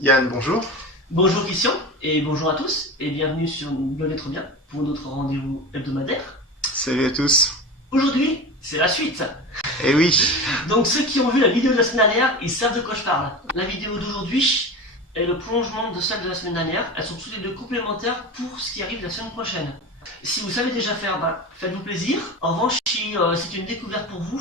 Yann, bonjour. Bonjour Christian, et bonjour à tous, et bienvenue sur Blog Être Bien pour notre rendez-vous hebdomadaire. Salut à tous. Aujourd'hui, c'est la suite. Eh oui. Donc ceux qui ont vu la vidéo de la semaine dernière, ils savent de quoi je parle. La vidéo d'aujourd'hui est le prolongement de celle de la semaine dernière. Elles sont toutes les deux complémentaires pour ce qui arrive la semaine prochaine. Si vous savez déjà faire, faites-vous plaisir. En revanche, si c'est une découverte pour vous,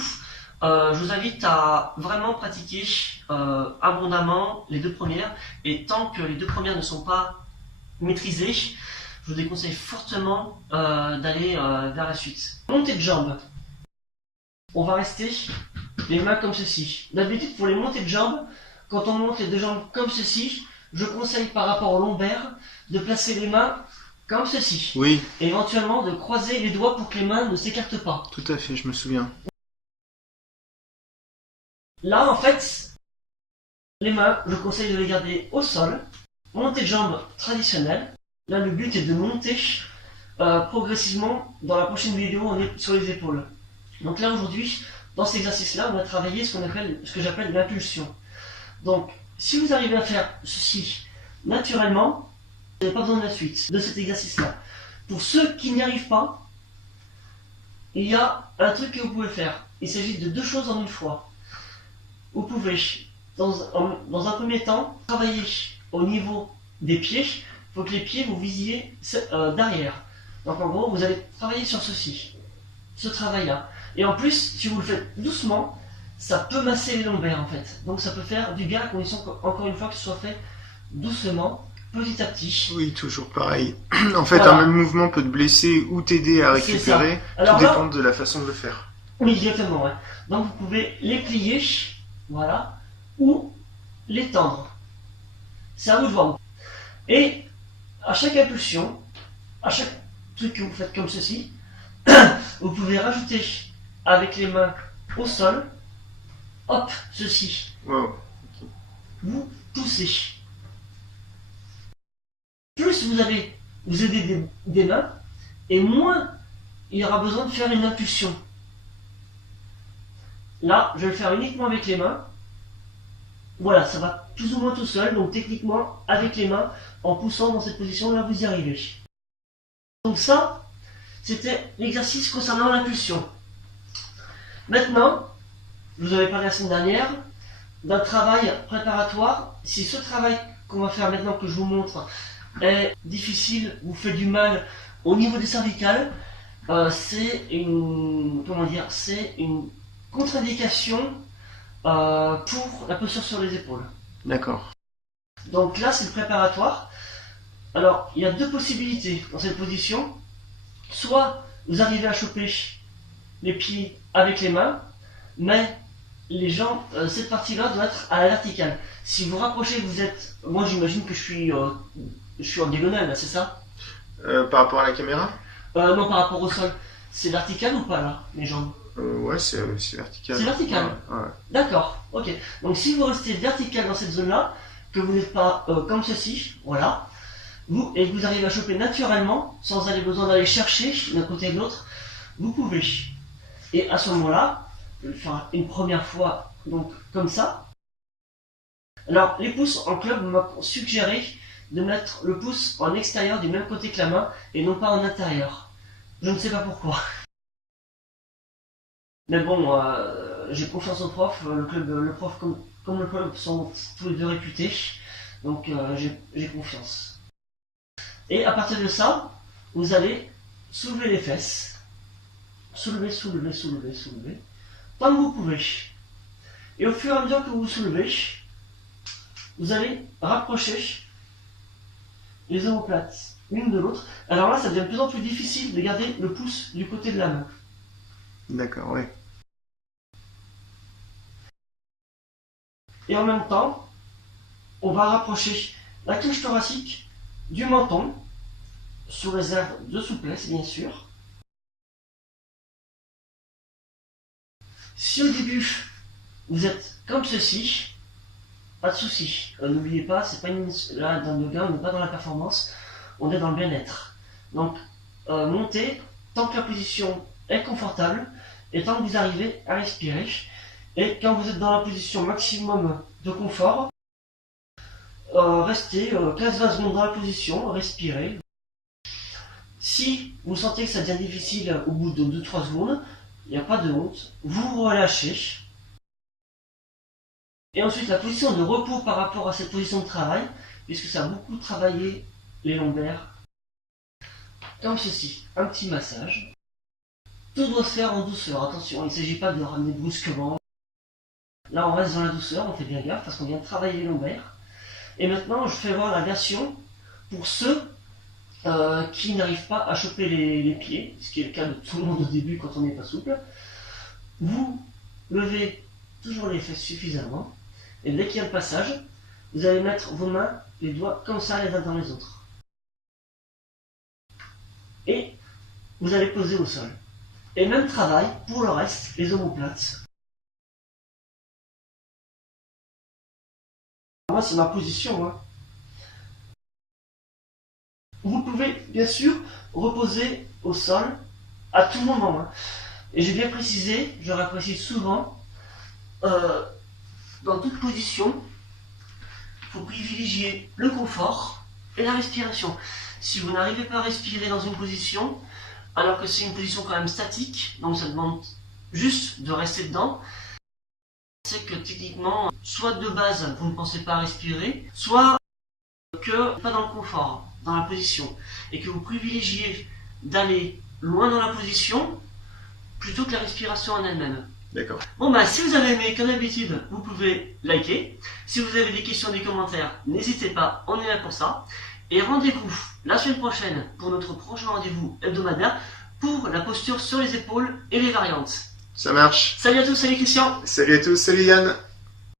je vous invite à vraiment pratiquer abondamment les deux premières. Et tant que les deux premières ne sont pas maîtrisées, je vous déconseille fortement d'aller vers la suite. Montée de jambes. On va rester les mains comme ceci. D'habitude, pour les montées de jambes, quand on monte les deux jambes comme ceci, je conseille par rapport au lombaire de placer les mains comme ceci. Oui. Et éventuellement de croiser les doigts pour que les mains ne s'écartent pas. Tout à fait, je me souviens. Là, en fait, les mains, je conseille de les garder au sol. Montée de jambes traditionnelle. Là, le but est de monter progressivement. Dans la prochaine vidéo, on est sur les épaules. Donc là, aujourd'hui, dans cet exercice-là, on va travailler ce que j'appelle l'impulsion. Donc, si vous arrivez à faire ceci naturellement, vous n'avez pas besoin de la suite de cet exercice-là. Pour ceux qui n'y arrivent pas, il y a un truc que vous pouvez faire. Il s'agit de deux choses en une fois. Vous pouvez, dans un premier temps, travailler au niveau des pieds. Il faut que les pieds vous visiez derrière. Donc en gros, vous allez travailler sur ce travail-là. Et en plus, si vous le faites doucement, ça peut masser les lombaires en fait. Donc ça peut faire du bien à condition encore une fois que ce soit fait doucement, petit à petit. Oui, toujours pareil. En fait, Voilà. un même mouvement peut te blesser ou t'aider à C'est ça. récupérer. Alors Tout là- dépend de la façon de le faire. Oui, exactement. Ouais. Donc vous pouvez les plier, voilà, ou les tendre. C'est à vous de voir. Et à chaque impulsion, à chaque truc que vous faites comme ceci, vous pouvez rajouter avec les mains au sol, hop, ceci. Wow. Vous poussez. Plus vous aidez des mains, et moins il y aura besoin de faire une impulsion. Là, je vais le faire uniquement avec les mains. Voilà, ça va plus ou moins tout seul, donc techniquement, avec les mains, en poussant dans cette position, là vous y arrivez. Donc ça, c'était l'exercice concernant l'impulsion. Maintenant, je vous avais parlé la semaine dernière d'un travail préparatoire. Si ce travail qu'on va faire maintenant, que je vous montre, est difficile, vous fait du mal au niveau des cervicales, c'est une contre-indication pour la posture sur les épaules. D'accord. Donc là, c'est le préparatoire. Alors, il y a deux possibilités dans cette position. Soit vous arrivez à choper les pieds avec les mains, mais les jambes, cette partie-là doit être à la verticale. Si vous rapprochez, vous êtes... Moi, j'imagine que je suis en diagonale, là, c'est ça? Par rapport à la caméra Non, par rapport au sol. C'est vertical ou pas, là, les jambes? Ouais, c'est vertical. C'est vertical. Ouais. D'accord, ok. Donc si vous restez vertical dans cette zone-là, que vous n'êtes pas comme ceci, voilà, et que vous arrivez à choper naturellement, sans aller besoin d'aller chercher d'un côté et de l'autre, vous pouvez. Et à ce moment-là, je vais le faire une première fois, donc comme ça. Alors les pouces en club m'ont suggéré de mettre le pouce en extérieur du même côté que la main, et non pas en intérieur. Je ne sais pas pourquoi. Mais bon, j'ai confiance au prof. Le prof comme le club sont tous les deux réputés. Donc j'ai confiance. Et à partir de ça, vous allez soulever les fesses. Soulever. Tant que vous pouvez. Et au fur et à mesure que vous vous soulevez, vous allez rapprocher les omoplates l'une de l'autre. Alors là, ça devient de plus en plus difficile de garder le pouce du côté de la main. D'accord, ouais. Et en même temps, on va rapprocher la cage thoracique du menton, sous réserve de souplesse bien sûr. Si au début, vous êtes comme ceci, pas de souci. N'oubliez pas, c'est pas là dans le yoga, on n'est pas dans la performance, on est dans le bien-être. Donc, montez tant que la position est confortable et tant que vous arrivez à respirer. Et quand vous êtes dans la position maximum de confort, restez 15-20 secondes dans la position, respirez. Si vous sentez que ça devient difficile au bout de 2-3 secondes, il n'y a pas de honte, vous relâchez. Et ensuite la position de repos par rapport à cette position de travail, puisque ça a beaucoup travaillé les lombaires. Comme ceci, un petit massage. Tout doit se faire en douceur, attention, il ne s'agit pas de le ramener brusquement. Là on reste dans la douceur, on fait bien gaffe parce qu'on vient de travailler les lombaires. Et maintenant je fais voir la version pour ceux qui n'arrivent pas à choper les pieds, ce qui est le cas de tout le monde au début quand on n'est pas souple. Vous levez toujours les fesses suffisamment, et dès qu'il y a le passage, vous allez mettre vos mains, les doigts comme ça les uns dans les autres. Et vous allez poser au sol. Et même travail pour le reste, les omoplates. Moi c'est ma position. Hein. Vous pouvez bien sûr reposer au sol à tout moment. Hein. Et j'ai bien précisé, je le précise souvent, dans toute position, il faut privilégier le confort et la respiration. Si vous n'arrivez pas à respirer dans une position, alors que c'est une position quand même statique, donc ça demande juste de rester dedans, c'est que techniquement, soit de base vous ne pensez pas à respirer, soit que pas dans le confort, dans la position, et que vous privilégiez d'aller loin dans la position plutôt que la respiration en elle-même. D'accord. Bon bah si vous avez aimé, comme d'habitude, vous pouvez liker. Si vous avez des questions, des commentaires, n'hésitez pas, on est là pour ça. Et rendez-vous la semaine prochaine pour notre prochain rendez-vous hebdomadaire pour la posture sur les épaules et les variantes. Ça marche. Salut à tous, salut Christian. Salut à tous, salut Yann.